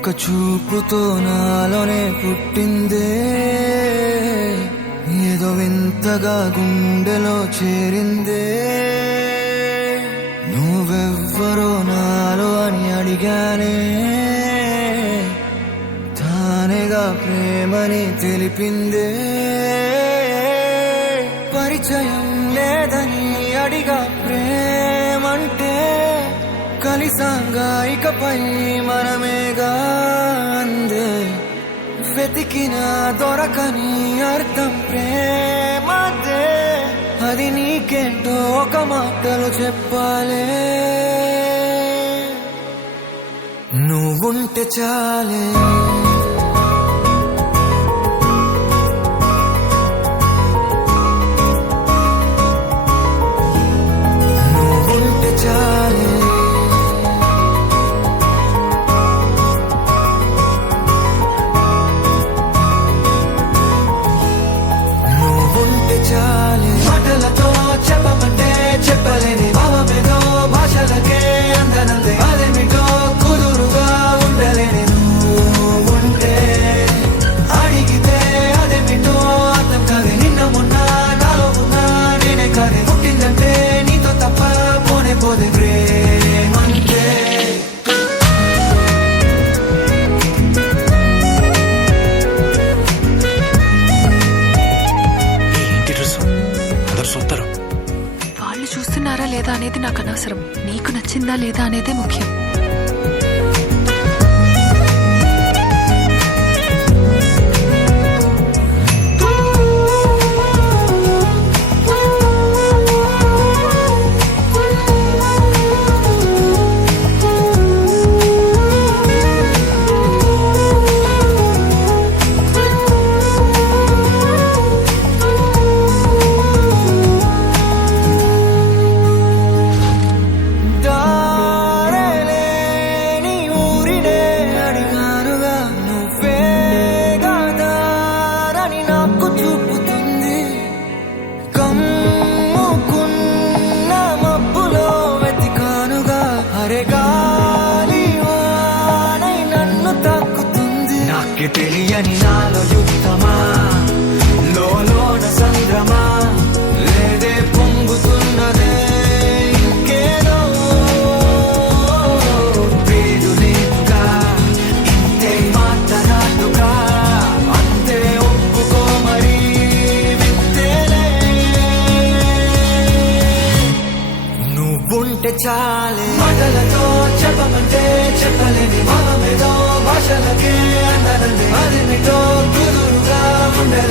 ఒక చూపుతో నాలోనే పుట్టిందే, ఏదో వింతగా గుండెలో చేరిందే. నువ్వెవ్వరో నాలో అని అడిగానే, తానేగా ప్రేమని తెలిపిందే. పరిచయం లేదని అడిగా ప్రేమంటే, కలిసాంగా ఇకపై మనమేగా అందే. వెతికిన దొరకని అర్థం ప్రేమదే, అది నీకేంటో ఒక మాటలో చెప్పాలే. నువ్వుంటే చాలే, నువ్వుంటే చాలే. మాటలతో చెప్పమంటే చెప్పలేని భావమేదో, భాషలకే అందనందే అదేమిటో కుదురుగా ఉండలేని. నువ్వుంటే అడిగితే అదేమిటో అర్థం కాదే. నిన్న మొన్న నాలో ఉన్నా నేనే కాదే. పుట్టిందంటే నీతో తప్ప పోనే పోదే ప్రేమంటే. వాళ్ళు చూస్తున్నారా లేదా అనేది నాకు అనవసరం, నీకు నచ్చిందా లేదా అనేదే ముఖ్యం. తెలియని నాలో యుద్ధమా, లోన సంద్రమా, లేదే పొంగుతున్నదే ఇంకేదో. పేరు లేదుగా ఇంతే మాట్లాడుగా, అంతే ఒప్పుకో మరి వింతేలే. నువ్వుంటే చాలే, మాటలతో చెప్పమంటే చెప్పలేని భావమేదో, భాషలకే అందనందే అదేమిటో కుదురుగా ఉండలే.